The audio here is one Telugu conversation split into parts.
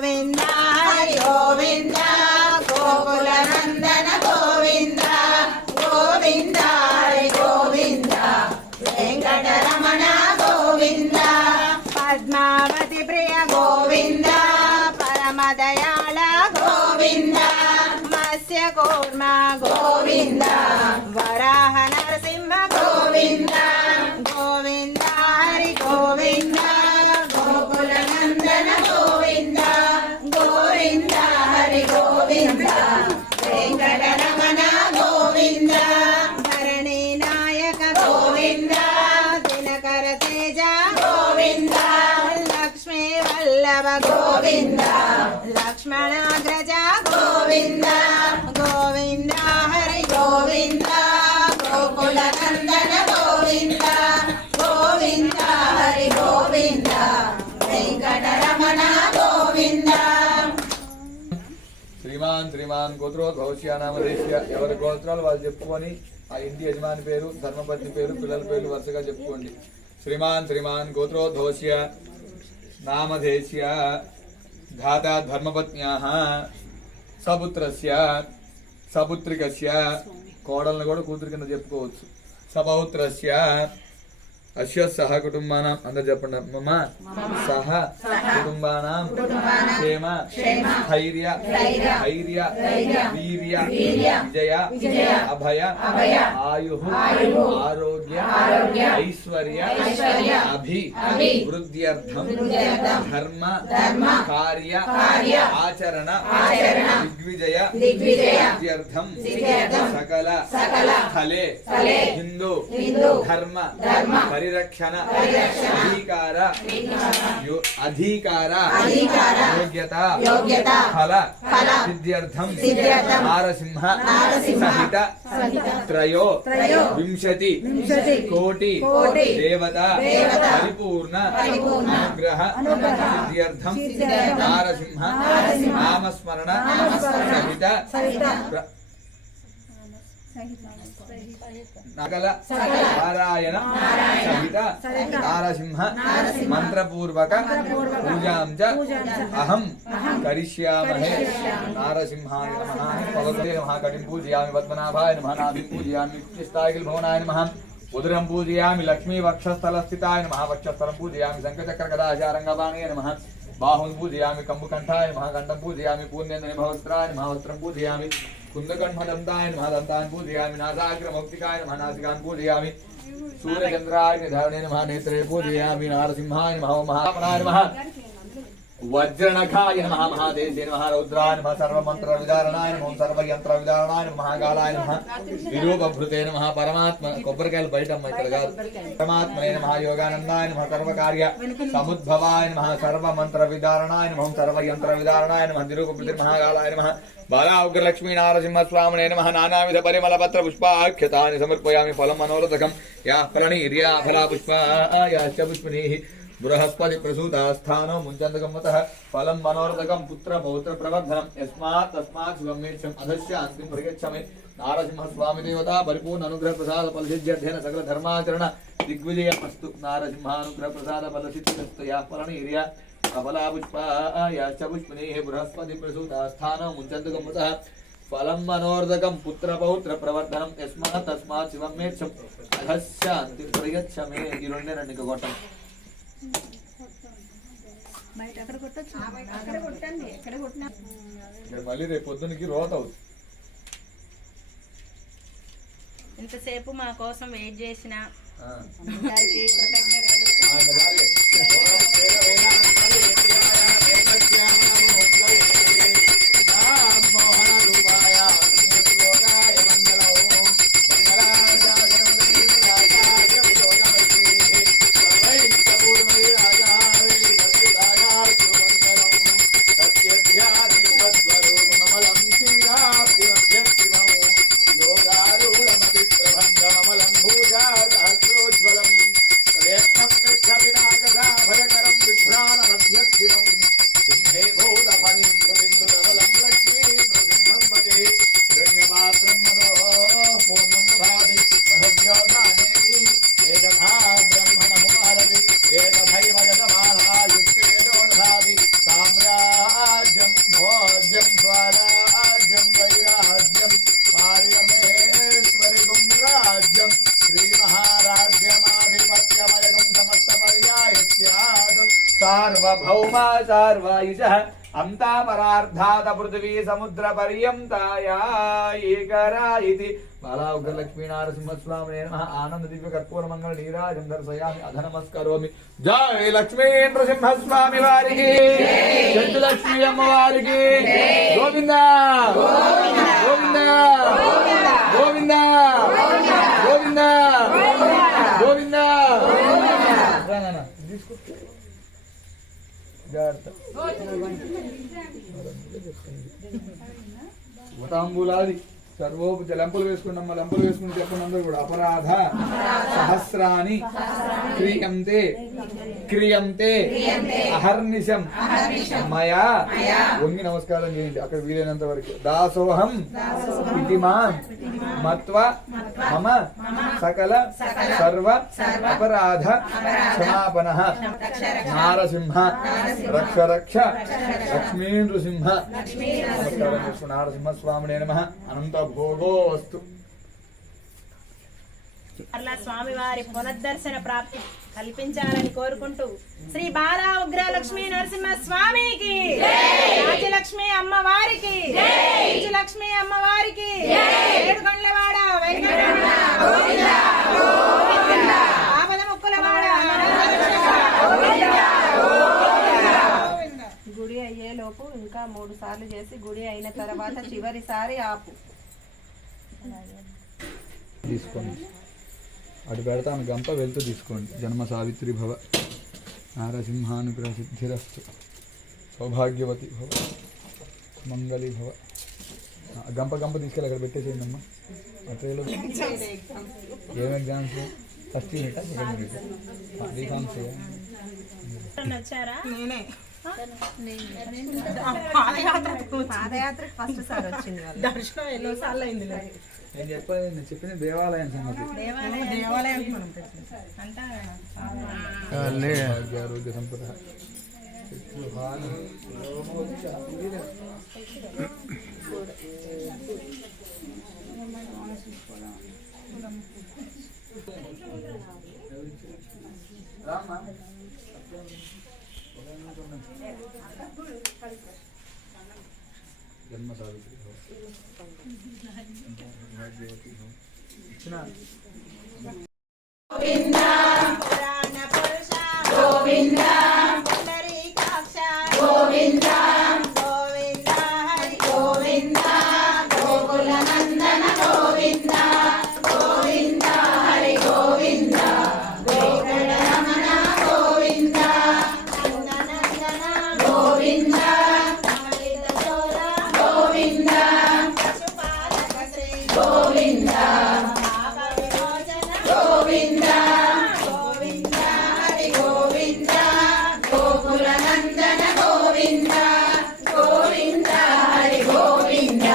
గోవింద హరి గోవింద గోకుల నందన గోవింద గోవింద హరి గోవింద వెంకటరమణ గోవింద పద్మావతి ప్రియ గోవింద పరమదయాళ గోవింద మత్స్య కూర్మ గోవింద వరాహ నరసింహ గోవింద గోవింద హరి గోవింద గోకుల నందన గోవింద గోవింద హరి గోవింద వెంకటరమణ గోవింద భరణి నాయక గోవింద దినకర తేజ గోవింద లక్ష్మీ వల్లభ గోవింద లక్ష్మణాగ్రజ గోవింద గోవింద హరి గోవింద గోకుల నందన గోవింద గోవింద హరి గోవింద వెంకటరమణ గోవింద శ్రీమాన్ గోత్రోద్భవస్య నామధేస్య ఎవరి గోత్రాలు వాళ్ళు చెప్పుకొని ఆ ఇంటి యజమాని పేరు ధర్మపత్ని పేరు పిల్లల పేర్లు వరుసగా చెప్పుకోండి. శ్రీమాన్ గోత్రోద్భవస్య నామధేస్య ధాతా ధర్మపత్న్యాః సపుత్రస్య సపుత్రికస్య కోడలను కూడా కూతురు కింద చెప్పుకోవచ్చు. సపౌత్రస్య అస్య సహ కుటుంబానాం అందరు చెప్పండి మమ సహ కుటుంబానాం క్షేమ ధైర్య ధైర్య వీర్య విజయ అభయ ఆయు ఆరోగ్య ఐశ్వర్య అభివృద్ధ్యర్థం ధర్మ కార్య ఆచరణ దిగ్విజయ వృద్ధ్యర్థం సకల స్థలే హిందూ ధర్మ పరిరక్షణ అధికార యోగ్యత ఫల సిద్ధ్యర్థం నారసింహ సహిత త్రయో వింశతి కోటి దేవత పరిపూర్ణ అనుగ్రహ సిద్ధ్యర్థం నారసింహ నామస్మరణ సహిత నగల నారాయణ సహిత నారసింహ మంత్రపూర్వక పూజాం చ అహం కరిష్యామహే. నారసింహాయ నమః భగవతే నమః కటిం పూజయామి పద్మనాభాయ నమః నాభిం పూజయామి కుక్షిస్థాయిల్ భవనాయ నమః ఉదరం పూజయామి లక్ష్మీ వక్షస్థలస్థితాయ నమః వక్షస్థలం పూజయామి శంఖచక్ర గదాచారంగపాణే నమః బాహుం పూజయామి కంబుకంఠాయ నమః కంఠం పూజయామి పూర్ణేంద్ర భవస్త్రాయ నమః వస్త్రం పూజయామి కుందకంఠదంతాయ నమః దంతాన్ పూజయామి నాసాగ్ర మౌక్తికాయ నమః నాసికాన్ పూజయామి సూర్యచంద్రాయ నిధారణే నమః నేత్రే పూజయామి నారసింహాయ నమః మహాపనాయ నమః వజ్రనఖాయ నమః మహాదేశే నమః రౌద్రాయ నమః సర్వమంత్ర విదారణాయ నమః సర్వయంత్ర విదారణాయ నమః మహాకాలాయ నమః విరూపభృతే నమః పరమాత్మ కొబ్బరికాయలు బయట ఇక్కడ కాదు పరమాత్మనే నమః యోగానందాయ నమః సర్వకార్య సముద్భవాయ నమః సర్వమంత్ర విదారణాయ నమః సర్వయంత్ర విదారణాయ నమః విరూపభృతే మహాకాలాయ నమః బాలాగ్ర లక్ష్మీ నారసింహ స్వామినే నమః నానావిధ పరిమళ పత్ర పుష్పాఖ్యతాని సమర్పయామి ఫలం మనోరథకం యా ఫలనీర్యా ఫలా పుష్పాయాశ్చ పుష్పిణీః బృహస్పతి ప్రసూతాస్థానో ముంచందగమతః ఫలం మనోరథకం పుత్ర పౌత్ర ప్రవర్ధనం యస్మాత్ తస్మాత్ శుభమేక్షం అధస్య అంతిం ప్రగచ్చమే. నారసింహ స్వామి దేవత పరిపూర్ణ అనుగ్రహ ప్రసాద ఫలసిద్ధ్యర్థేన సకల ధర్మాచరణ దిగ్విజయమస్తు. నారసింహానుగ్రహ ప్రసాద ఫలసిద్ధిరస్తు యా ఫలనీర్యా అఫలా పుష్పాయాశ్చ పుష్పిణీః బృహస్పతి ప్రసూతాస్థానో ముంచందగమతః ఫలం మనోరథకం పుత్ర పౌత్ర ప్రవర్ధనం యస్మాత్ తస్మాత్ శుభమేక్షం అధస్య అంతిం ప్రగచ్చమే. ఈ రెండే రెండు ఇంకా కొట్టం మళ్ళీ రేపు పొద్దునకి రోత అవుతుంది. ఇంతసేపు మా కోసం వెయిట్ చేసిన యోగారూఢమతి ప్రబంధమలం భూజా సహస్రోజ్వలం భూమా చార్వాయుషః అంతా పరార్థాత పృథివీ సముద్ర పర్యంతాయ ఏకరాయితి బాలా ఉగ్ర లక్ష్మీ నారసింహస్వామినే నమః ఆనంద దివ్య కర్పూర మంగళ నీరాజం దర్శయామి అధ నమస్కరోమి. జై లక్ష్మీ నరసింహస్వామి వారికి, చెట్టు లక్ష్మీ అమ్మవారికి గోవింద గోవింద గోవింద గోవింద గోవింద. తీసుకో తాంబూలాది సర్వోపచ లంపులు వేసుకున్నాం. లంపులు వేసుకుని చెప్పండి అందరూ కూడా. అపరాధ సహస్రాని క్రియంతే క్రియంతే అహర్నిశం మయా. వంగి నమస్కారం చేయండి అక్కడ వీలైనంత వరకు. దాసోహం ఇతిమాన్ మత్వ మమ సకల సర్వ అపరాధ క్షమాపణః నారసింహ రక్ష రక్ష లక్ష్మీ నృసింహ. నమస్కారం చేసుకుని నారసింహ స్వామినే నమః. అనంత భోగో వస్తు. అట్లా స్వామివారి పునర్దర్శన ప్రాప్తి కల్పించాలని కోరుకుంటూ శ్రీ బాలా ఉగ్ర లక్ష్మీ నరసింహ స్వామికి, రాజలక్ష్మి అమ్మవారికి, విజయలక్ష్మి అమ్మవారికి, ఏడుకొండలవాడ వెంకటరమణ ఆపద ముక్కులవాడ. గుడి అయ్యేలోపు ఇంకా 3 సార్లు చేసి గుడి అయిన తర్వాత చివరిసారి ఆపు. తీసుకోండి అటు పెడతాను గంప వెళ్తూ తీసుకోండి. జన్మ సావిత్రి భవ, నారసింహానుగ్రహ సిద్ధిరస్తు, సౌభాగ్యవతి భవ, మంగళి భవ. గంప గంప తీసుకెళ్ళి అక్కడ పెట్టేసేయండి అమ్మా. ఆ ట్రైలో ఏం ఎగ్జామ్స్? ఫస్ట్ యూనిటా సెకండ్ యూనిట్? బీకామ్స్. నేనే పాదయాత్రకు ఫస్ట్ సార్ వచ్చింది. దర్శనం ఎన్నోసార్లు అయింది. నేను చెప్పాలి, నేను చెప్పిన దేవాలయం సంగతి. దేవాలయం ఆరోగ్య సంపద జన్మ సావిత్రి గోవింద పురాణ పురుష గోవింద పుండరీకాక్ష గోవింద గోవింద హరి గోవింద గోకుల నందన గోవింద గోవింద హరి గోవింద గోకుల రమణ గోవింద నందనందన గోవింద అమృత చోర గోవింద పశుపాలక శ్రీ గోవింద గోవింద గోవింద హరి గోవింద గోకుల నందన గోవింద గోవింద హరి గోవింద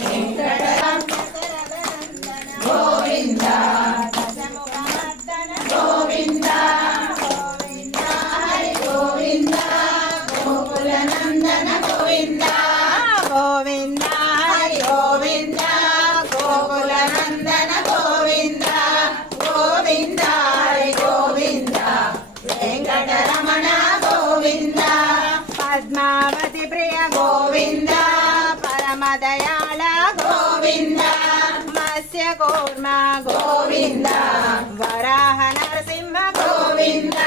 వెంకటరమణ గోవింద దశముఖమర్దన గోవింద గోవింద హరి గోవింద గోకుల నందన గోవింద గోవింద హరి గోవింద గోకుల నందన గోవింద గోవింద హరి గోవింద వెంకటరమణ గోవింద పద్మావతి ప్రియ గోవింద పరమదయాళ గోవింద మత్స్య కూర్మ గోవింద వరాహ నరసింహ గోవింద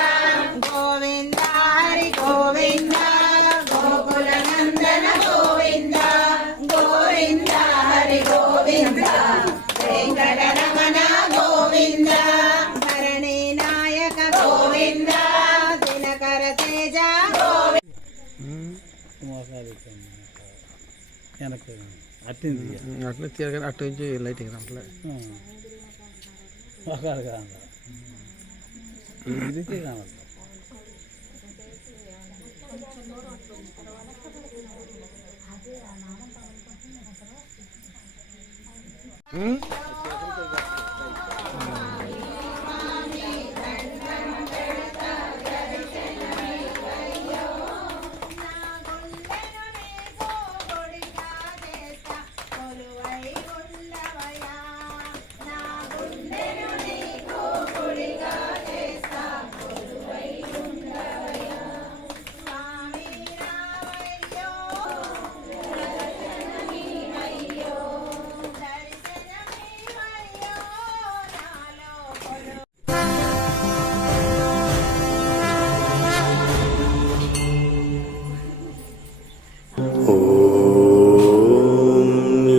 గోవింద హరి గోవింద గోకుల నందన గోవింద గోవింద హరి గోవింద వెంకటరమణ గోవింద భరణి నాయక గోవింద దినకర తేజ అట్లా తిరగని అటు నుంచి లైట్ అట్లా ఇది కావాలి.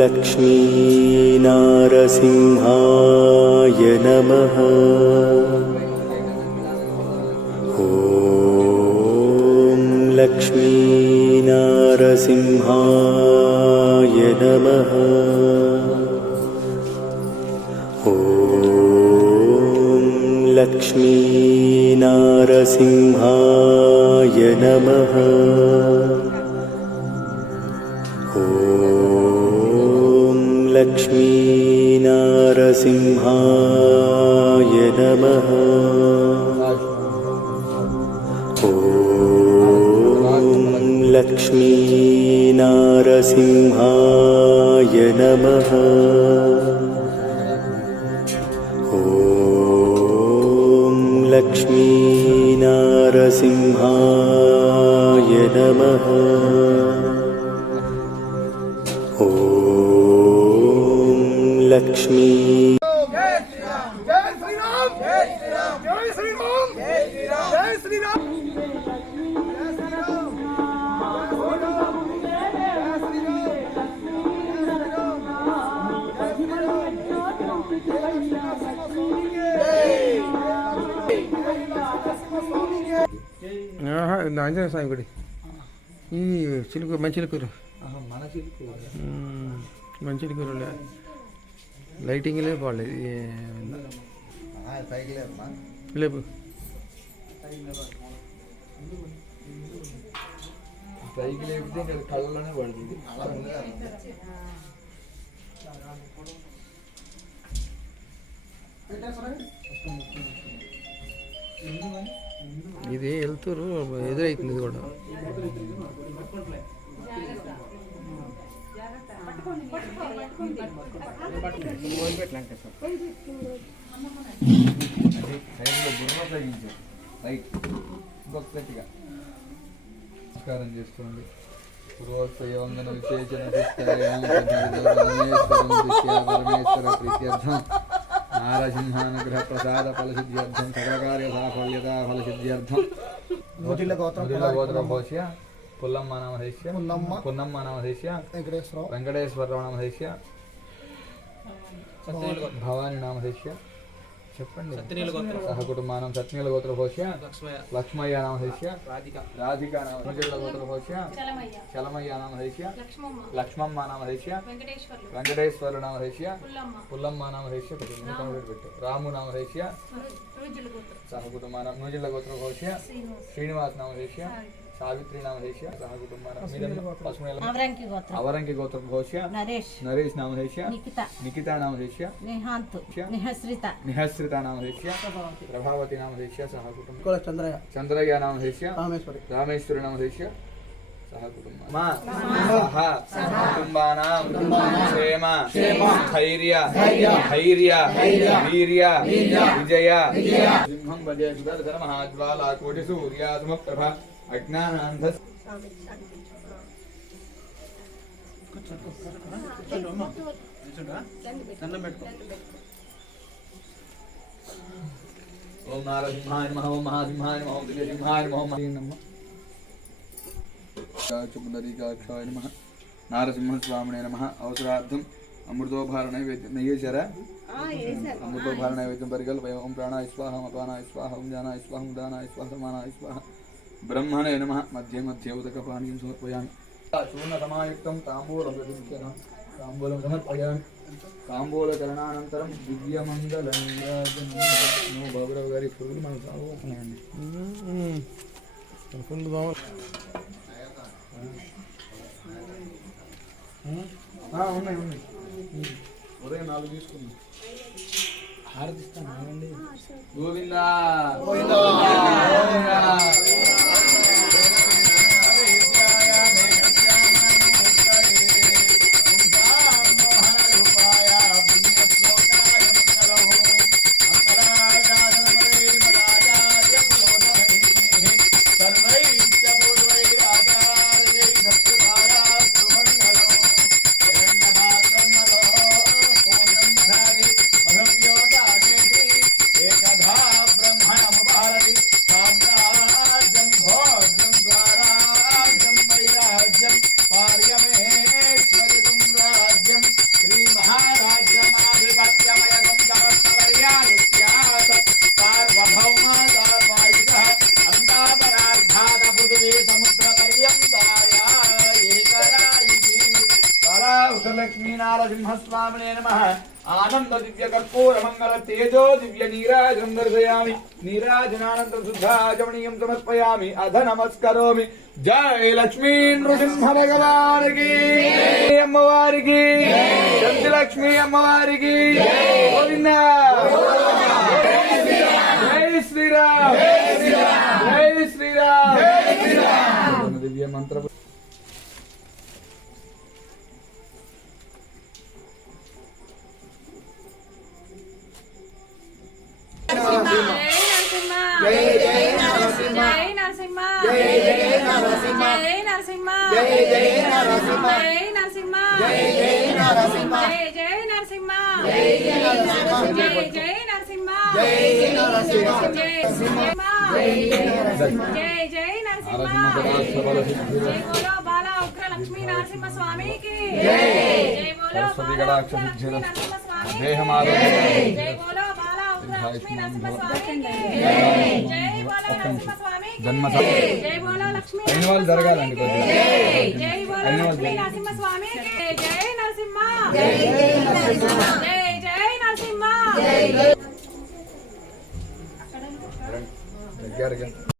लक्ष्मीनारसिंहाय नमः। ॐ लक्ष्मीनारसिंहाय नमः। ॐ लक्ष्मीनारसिंहाय नमः। ॐ लक्ष्मीनारसिंहाय नमः। ॐ लक्ष्मीनारसिंहाय नमः। ॐ लक्ष्मीनारसिंहाय नमः। ॐ लक्ष्मी ఆంజనేయ స్వామి గుడి ఈ చిలుకు మంచిలికూరు మన చిలుకు మంచిలికూరు లైటింగ్ లేపు వాళ్ళు పైకి లేమ్మా లేపు పైకి లేపితే ఇంకా కళ్ళలోనే పడుతుంది. ఇది వెళ్తారు ఎదురైతుంది ఇది కూడా గట్టిగా నమస్కారం చేసుకోండి. పూర్వోత్సవందన విశేషణ పరమేశ్వర ప్రీత్యర్థం నారసింహానుగ్రహ ప్రసాద ఫలసిద్ధ్యర్థం సకలకార్య సాఫల్యత ఫలసిద్ధ్యర్థం గోత్రభోష్య పుల్లమ్మ నామధేశ్య పున్నమ్మ నామధేశ్య వెంకటేశ్వరరావు నామధేశ్య భవాని నామధేశ్య చెప్పండి సహకుటుంబానం సత్నీల గోత్రభోష్య లక్ష్మయ్య నామధేశ్య రాధికా నామధేశ్య గోత్రభోష్య చలమయ్య నామధేశ్య లక్ష్మమ్మ నామధేశ్య వెంకటేశ్వర నామధేశ్య పుల్లమ్మ నామధేశ్య పెట్టు రాము నామధేశ్య సహకుటుంబానం నూజిళ్ళ గోత్రభోష్య శ్రీనివాస్ నామధేశ్య సావిత్రి నామధేశ్య సహకుటుంబానం అవరంకి గోత్రభోష్య నరేష్ నామధేశ్య నిఖిత నామధేశ్య నిహశ్రిత నామధేశ్య ప్రభావతి నామధేశ్య సహకుటుంబం చంద్రయ్య నామధేశ్య రామేశ్వరి నామధేశ్య క్షేమ ధైర్య వీర్య విజయ సింహం భజే సుదర్శన మహాజ్వాల కోటి సూర్య సమప్రభ అజ్ఞానాంధ ఓం నారసింహాయ నమః ఓం మహాసింహాయ నమః ఓం దివ్యసింహాయ నమః పుండరీకాక్షాయ నమః నారసింహస్వామినే నమః అవసరార్థం అమృతోభార నైవేద్యం నెయ్యేశారా అమృతోభార నైవేద్యం పరిగల్ ఓం ప్రాణాయ స్వాహ అపానాయ స్వాహ ఓం జానాయ స్వాహ దానాయ స్వాహ సమానాయ స్వాహ బ్రహ్మణే నమః మధ్య మధ్య ఉదకపానీయం సమర్పయామి చూర్ణ సమాయుక్తం తాంబూలం తాంబూలం సమర్పయామి తాంబూలకరణానంతరం దివ్యమంగళం బాబురావు గారి పురుగులు మనకు సాగుతున్నాయండి ఉన్నాయి ఉదయం 4 తీసుకున్నాం హారతిస్తాను గోవిందా గోవిందా एकधा ब्रह्मणमुपहरति साम्राज्यं లక్ష్మీ నారసింహస్వామినే నమః ఆనంద దివ్య కర్పూర మంగళ తేజో దివ్య నీరాజనం దర్శయామి నీరాజనానంతరం శుద్ధాచమనీయం సమర్పయామి అధ నమస్కరోమి జై లక్ష్మీ నృసింహ భగవానికి అమ్మవారికి శక్తి లక్ష్మీ అమ్మవారికి గోవింద జై శ్రీరామ్ జై శ్రీరామ్ దివ్య మంత్ర లక్ష్మీ నరసింహ స్వామికి సరస్వతి కటాక్ష సిద్ధి జన్మ అయిన వాళ్ళు జరగాలండి కొద్దిగా దగ్గరగా